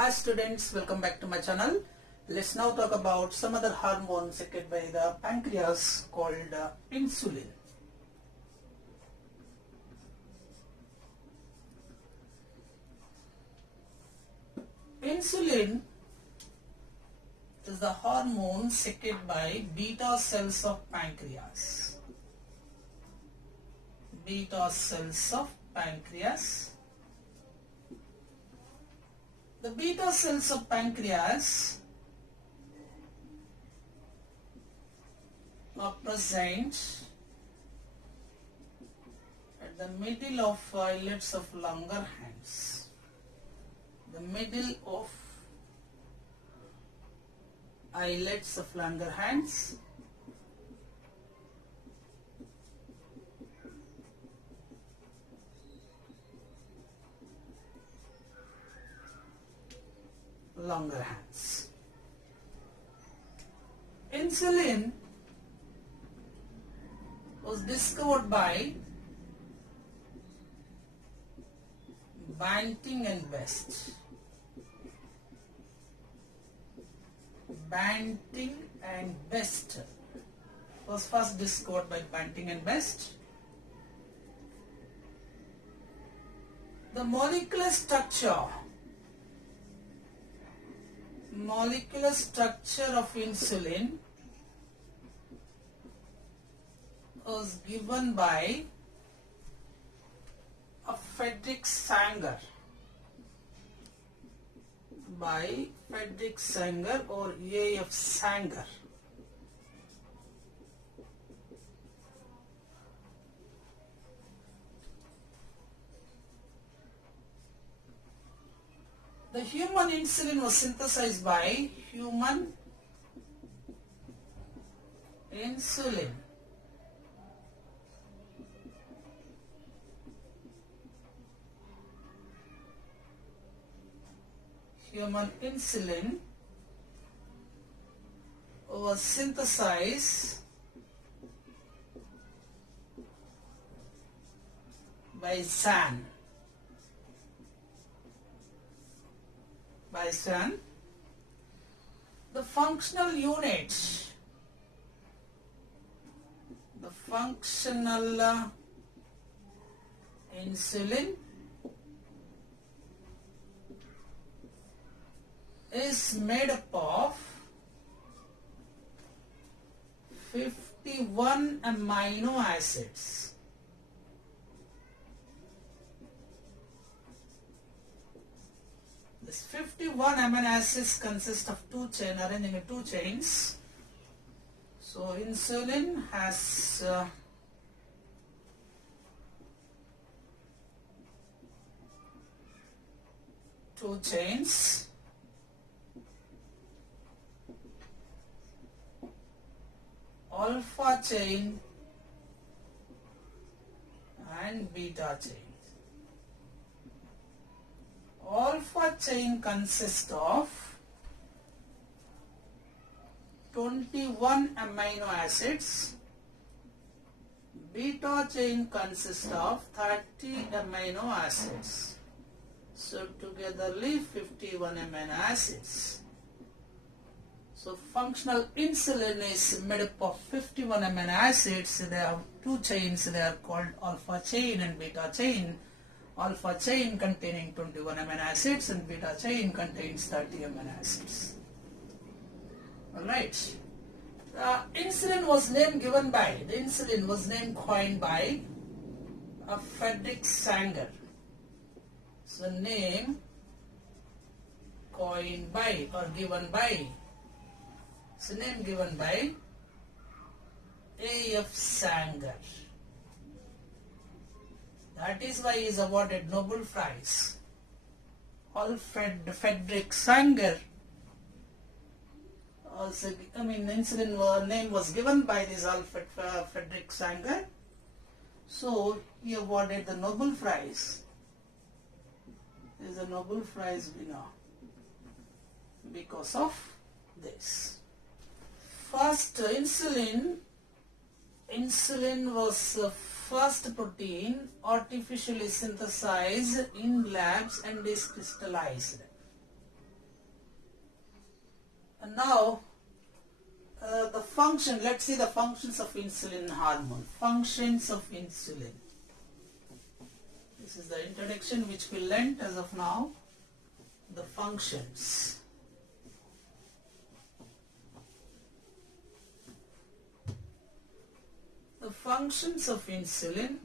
Hi students, welcome back to my channel. Let's now talk about some other hormone secreted by the pancreas called insulin. Insulin is the hormone secreted by beta cells of pancreas. Beta cells of pancreas. The beta cells of pancreas are present at the middle of islets of Langerhans. The middle of islets of Langerhans. Langerhans. Insulin was discovered by Banting and Best. Banting and Best was first discovered by Banting and Best. The molecular structure of insulin was given by Friedrich Sanger. By Friedrich Sanger or A.F. Sanger. The human insulin was synthesized by human insulin. Human insulin was synthesized by Zahn. The functional unit, insulin is made up of 51 amino acids. This 51 amino acids consist of arranged in two chains. So insulin has two chains. Alpha chain and beta chain. Alpha chain consists of 21 amino acids. Beta chain consists of 30 amino acids. So togetherly 51 amino acids. So functional insulin is made up of 51 amino acids. They have two chains. They are called alpha chain and beta chain. Alpha chain containing 21 amino acids and beta chain contains 30 amino acids. Alright. Insulin was coined by Friedrich Sanger. So name coined by or given by. So name given by A.F. Sanger. That is why he is awarded Nobel Prize. Friedrich Sanger. Insulin name was given by this Friedrich Sanger. So he awarded the Nobel Prize. He is a Nobel Prize winner because of this. First, insulin was the first protein artificially synthesized in labs and is crystallized. And now the function, let's see the functions of insulin hormone. Functions of insulin. This is the introduction which we learnt as of now. The functions. The functions of insulin.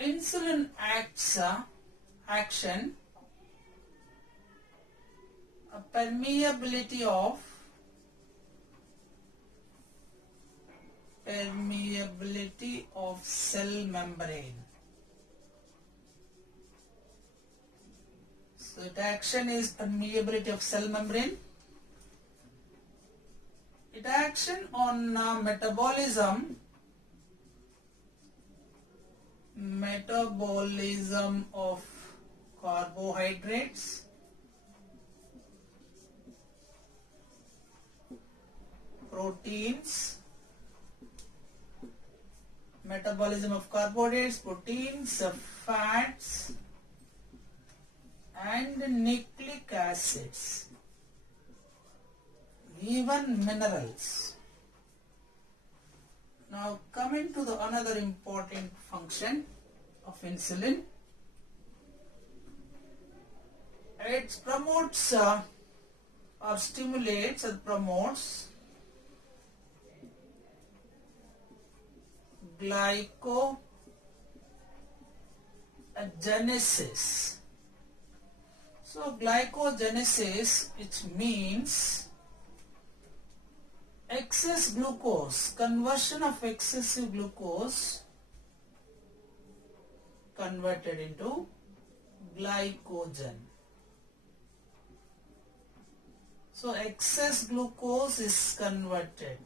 Insulin action, a permeability of cell membrane. So its action is permeability of cell membrane. Its action on metabolism of carbohydrates, proteins, metabolism of carbohydrates, proteins, fats and nucleic acids, even minerals. Now coming to the another important function of insulin, it promotes or stimulates or promotes glycogenesis. So glycogenesis, which means excess glucose, conversion of excessive glucose converted into glycogen. So excess glucose is converted.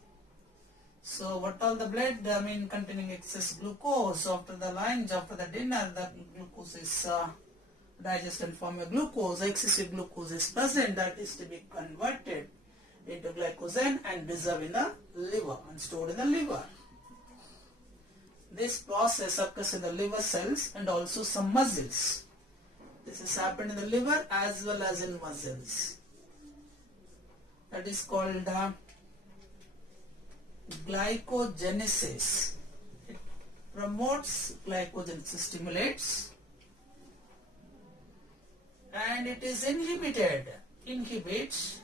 So what all the blood containing excess glucose after the lunch, after the dinner, the glucose is digested and form a glucose, excessive glucose is present, that is to be converted into glycogen and reserved in the liver and stored in the liver. This process occurs in the liver cells and also some muscles. This has happened in the liver as well as in muscles. That is called glycogenesis. It promotes glycogenesis, stimulates, and it is inhibits.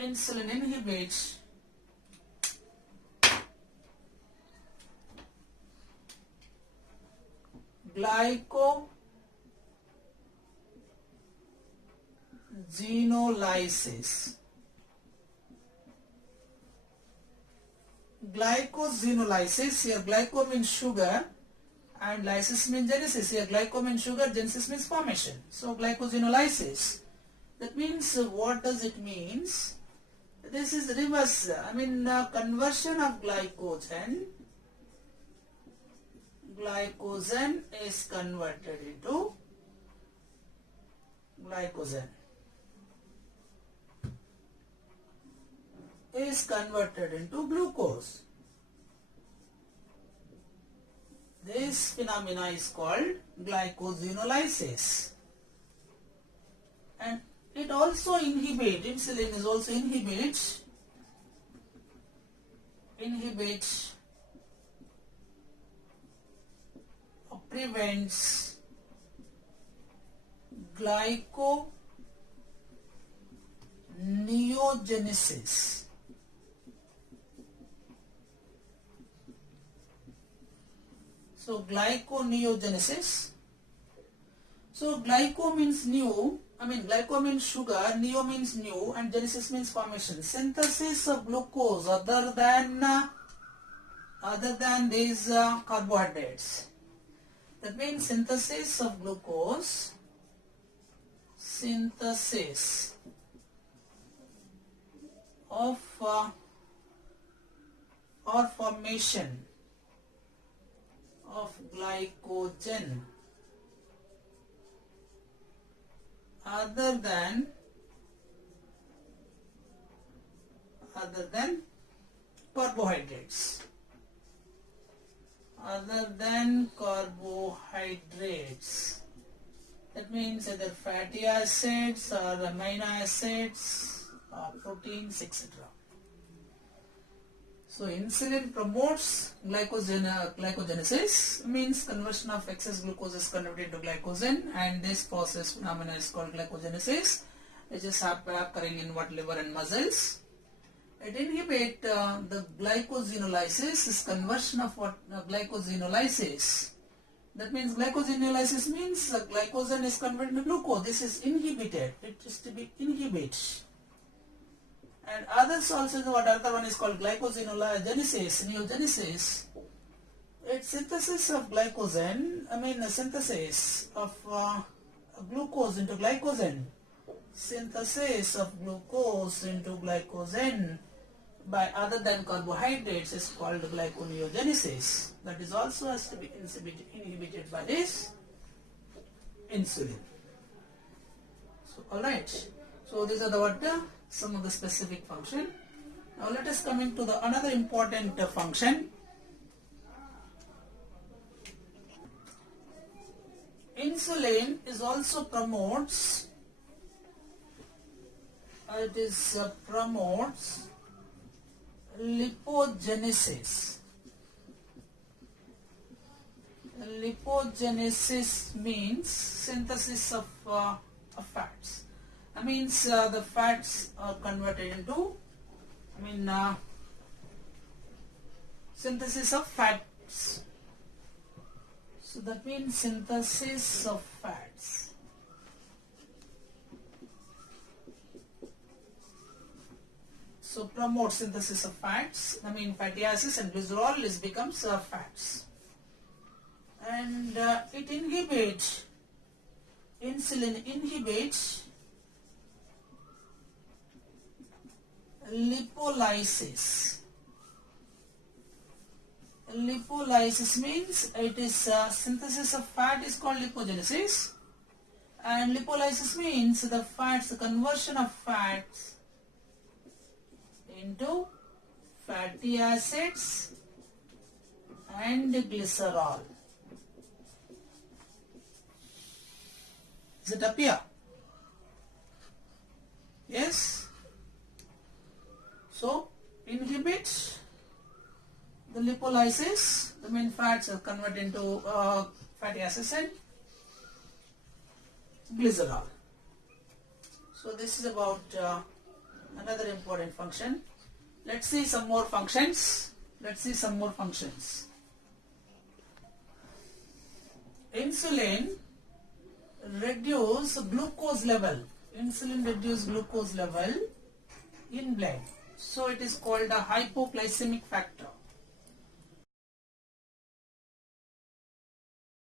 Insulin inhibits glycogenolysis. Glycogenolysis, here glyco means sugar and lysis means genesis. Here glyco means sugar, genesis means formation. So glycogenolysis. That means what does it means? This is reverse, conversion of glycogen. Glycogen is converted into glycogen. Is converted into glucose. This phenomena is called glycogenolysis. And it also inhibits, insulin is also inhibits or prevents glyconeogenesis. So glyconeogenesis. So glyco means new, glyco means sugar, neo means new, and genesis means formation. Synthesis of glucose other than these carbohydrates. That means synthesis of glucose, synthesis of or formation of glycogen other than other than carbohydrates. Other than carbohydrates. That means either fatty acids or amino acids or proteins, etc. So insulin promotes glycogenesis, means conversion of excess glucose is converted into glycogen, and this process phenomenon is called glycogenesis, which is occurring in what, liver and muscles. It inhibits the glycosenolysis, is conversion of what, glycosenolysis. That means glycosenolysis means glycogen is converted into glucose. This is inhibited. It is to be inhibited. And others also, what other one is called glycosenolysis, neogenesis. It's synthesis of glycogen, the synthesis of glucose into glycogen. Synthesis of glucose into glycogen by other than carbohydrates is called glyconeogenesis. That is also has to be inhibited by this insulin. So, alright. So, these are the some of the specific function. Now, let us come into the another important function. Insulin is also promotes. Promotes lipogenesis. Lipogenesis means synthesis of fats. That means the fats are converted into, synthesis of fats. So that means synthesis of fats. So promote synthesis of fats. Fatty acids and glycerol becomes fats. And it inhibits, insulin inhibits lipolysis. Lipolysis means it is synthesis of fat is called lipogenesis, and lipolysis means the fats, the conversion of fats into fatty acids and glycerol. Does it appear? Yes. So inhibits the lipolysis, the main fats are converted into fatty acids and glycerol. So this is about another important function. Let's see some more functions. Insulin reduce glucose level. Insulin reduce glucose level in blood. So it is called a hypoglycemic factor.